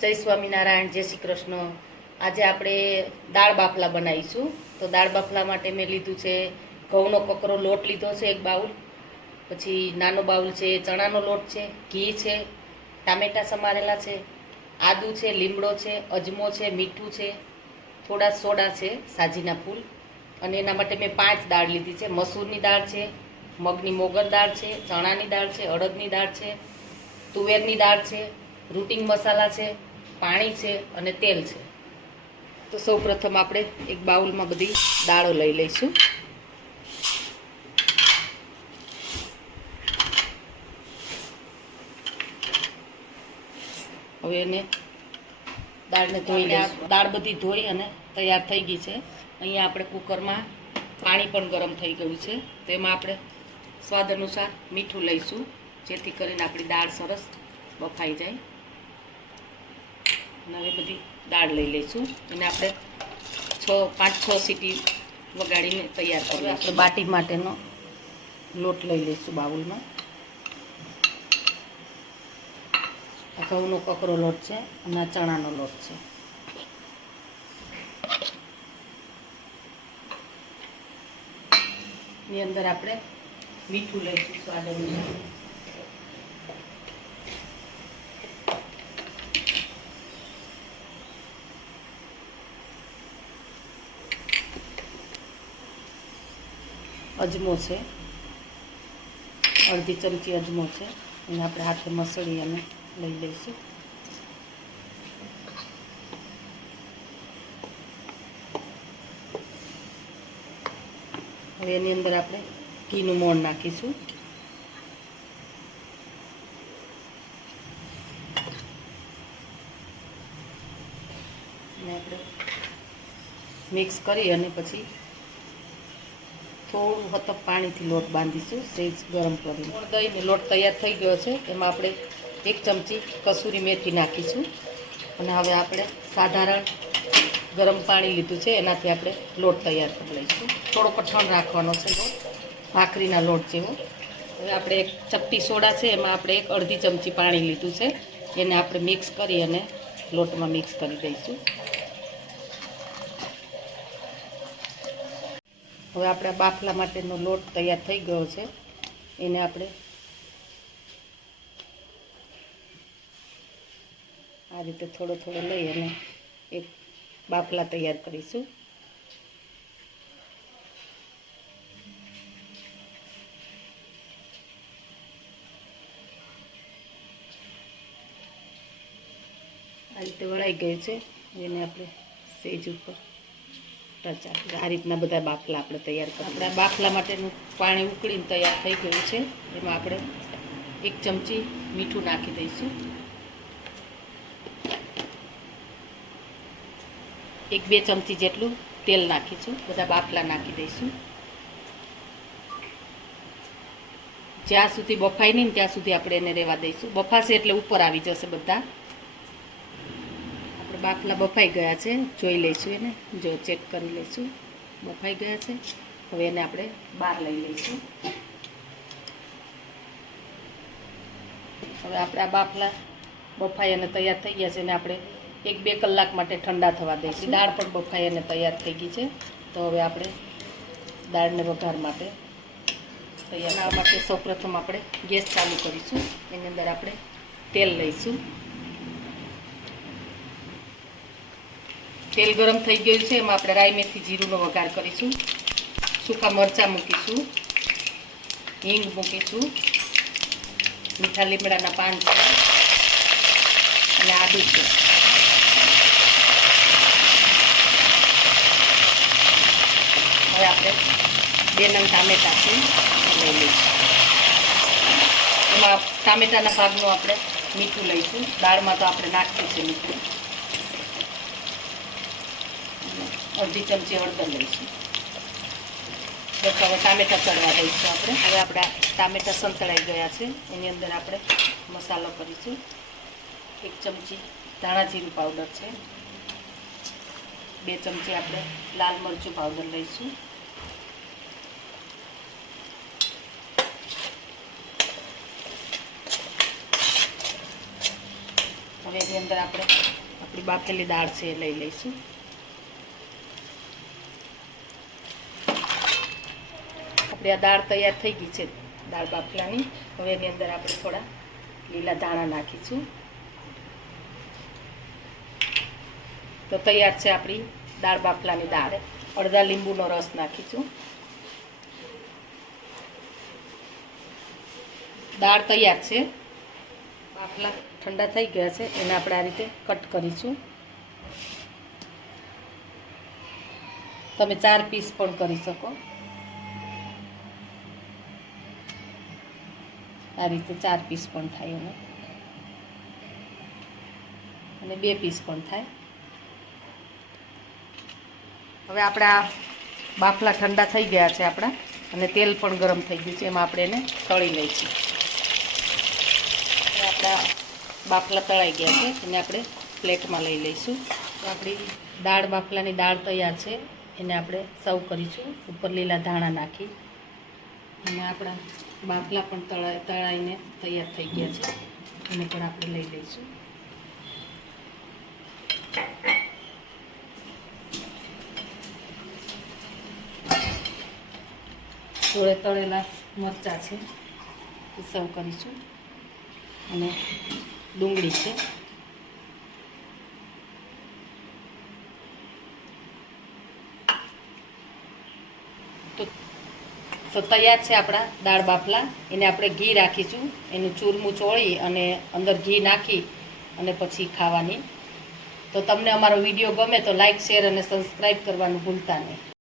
જય સ્વામિનારાયણ, જય શ્રી કૃષ્ણ। આજે આપણે દાળ બાફલા બનાવીશું। તો દાળ બાફલા માટે મેં લીધું છે ઘઉંનો કકરો લોટ લીધો છે 1 બાઉલ, પછી નાનો બાઉલ છે ચણાનો લોટ છે, ઘી છે, ટામેટાં સમારેલા છે, આદું છે, લીમડો છે, અજમો છે, મીઠું છે, થોડા સોડા છે, સાજીના ફૂલ। અને એના માટે મેં 5 દાળ લીધી છે। મસૂરની દાળ છે, મગની મોગર દાળ છે, ચણાની દાળ છે, અડદની દાળ છે, તુવેરની દાળ છે, રૂટિંગ મસાલા છે, પાણી છે અને તેલ છે। તો સૌ પ્રથમ આપણે એક બાઉલમાં બધી દાળો લઈ લઈશું। હવે એને દાળને ધોઈ લઈશું। દાળ બધી ધોઈ અને તૈયાર થઈ ગઈ છે। અહીંયા આપણે કુકરમાં પાણી પણ ગરમ થઈ ગયું છે, તો એમાં આપણે સ્વાદ અનુસાર મીઠું લઈશું, જેથી કરીને આપણી દાળ સરસ બફાઈ જાય। અને હવે બધી દાળ લઈ લઈશું, એને આપણે 5-6 સીટી વગાડીને તૈયાર કરી આપણે બાટી માટેનો લોટ લઈ લઈશું બાઉલમાં। આ ઘઉંનો કકરો લોટ છે અને આ ચણાનો લોટ છે। એની અંદર આપણે મીઠું લઈશું સ્વાદ અનુસાર। અજમો છે, અડધી ચમચી અજમો છે, એને આપણે હાથે મસળી અને લઈ લઈશું। હવે એની અંદર આપણે ઘીનું મોણ નાખીશું। અને આપણે મિક્સ કરી અને પછી થોડું હતપ પાણીથી લોટ બાંધીશું, સેજ ગરમ કરીને। દહીંને લોટ તૈયાર થઈ ગયો છે, એમાં આપણે 1 ચમચી કસૂરી મેથી નાખીશું। અને હવે આપણે સાધારણ ગરમ પાણી લીધું છે, એનાથી આપણે લોટ તૈયાર કરી લઈશું। થોડો કઠણ રાખવાનો છે લોટ, ભાખરીના લોટ જેવો। હવે આપણે 1 ચપટી સોડા છે, એમાં આપણે 1 અડધી ચમચી પાણી લીધું છે, એને આપણે મિક્સ કરી અને લોટમાં મિક્સ કરી દઈશું। હવે આપણા બાફલા માટેનો લોટ તૈયાર થઈ ગયો છે, એને આપણે આ રીતે થોડો થોડો લઈ અને એક બાફલા તૈયાર કરીશું। આ રીતે વળાઈ ગયું છે, એને આપણે સેજ ઉપર ટચ આપીએ। આ રીતના બધા બાફલા આપણે તૈયાર કરીએ। આપણા બાફલા માટેનું પાણી ઉકળીને તૈયાર થઈ ગયું છે, એમાં આપણે 1 ચમચી મીઠું નાખી દઈશું, 1-2 ચમચી જેટલું તેલ નાખીશું, બધા બાફલા નાખી દઈશું। જ્યાં સુધી બફાય નહીં ત્યાં સુધી આપણે એને રહેવા દઈશું। બફાશે એટલે ઉપર આવી જશે બધા। આપણે બાફલા બફાઈ ગયા છે, જોઈ લઈશું એને, જો ચેક કરી લઈશું, બફાઈ ગયા છે। હવે એને આપણે બહાર લઈ લઈશું। હવે આપણે આ બાફલા બફાઈ અને તૈયાર થઈ ગયા છે, એને આપણે 1-2 કલાક માટે ઠંડા થવા દઈશું। દાળ પણ બફાઈ અને તૈયાર થઈ ગઈ છે, તો હવે આપણે દાળને વઘાર માટે તૈયાર બનાવવા માટે સૌપ્રથમ આપણે ગેસ ચાલુ કરીશું। એની અંદર આપણે તેલ લઈશું। તેલ ગરમ થઈ ગયું છે, એમાં આપણે રાઈ મેથી જીરુંનો વઘાર કરીશું, સૂકા મરચાં મૂકીશું, હિંગ મૂકીશું, મીઠા લીમડાના પાન છે અને આદું છે। હવે આપણે 2 નંગ ટામેટાં છે લઈ લઈશું। એમાં ટામેટાના ભાગનું આપણે મીઠું લઈશું, દાળમાં તો આપણે નાખ્યું છે મીઠું। અડધી ચમચી હળદર લઈશું। બસ હવે ટામેટાં ચડવા દઈશું આપણે। હવે આપણા ટામેટાં સંતળાઈ ગયા છે, એની અંદર આપણે મસાલો કરીશું। 1 ચમચી ધાણા જીરું પાવડર છે, 2 ચમચી આપણે લાલ મરચું પાવડર લઈશું, હવે એની અંદર આપણે આપણી બાફેલી દાળ છે એ લઈ લઈશું. આપણી આ દાળ તૈયાર થઈ ગઈ છે, દાળ બાફલાની. હવે એની અંદર આપણે થોડા લીલા ધાણા નાખીશું. તો તૈયાર છે આપણી દાળ બાફલાની દાળ. અડધા લીંબુનો રસ નાખીશું. દાળ તૈયાર છે. બાફલા ઠંડા થઈ ગયા છે, એને આપણે આ રીતે કટ કરીશું. તમે 4 પીસ પણ કરી શકો. આ રીતે 4 પીસ પણ થાય એને, અને 2 પીસ પણ થાય. હવે આપણા બાફલા ઠંડા થઈ ગયા છે આપણા, અને તેલ પણ ગરમ થઈ ગયું છે. એમાં આપણે એને તળી લઈશું. આપણા બાફલા તળાઈ ગયા છે, એને આપણે પ્લેટમાં લઈ લઈશું. તો આપણી દાળ બાફલાની દાળ તૈયાર છે, એને આપણે સર્વ કરીશું. ઉપર લીલા ધાણા નાખી, અને આપણા બાફલા પણ તળાઈને તૈયાર થઈ ગયા છે, એને પણ આપણે લઈ લઈશું. થોડે તળેલા મરચાં છે એ સર્વ કરીશું, અને ડુંગળી છે. તો તૈયાર છે આપણા દાળ બાફલા. એને આપણે ઘી રાખીશું, એનું ચૂરમું ચોળી અને અંદર ઘી નાખી અને પછી ખાવાની. તો તમને અમારો વિડીયો ગમે તો લાઈક, શેર અને સબસ્ક્રાઈબ કરવાનું ભૂલતા નહીં.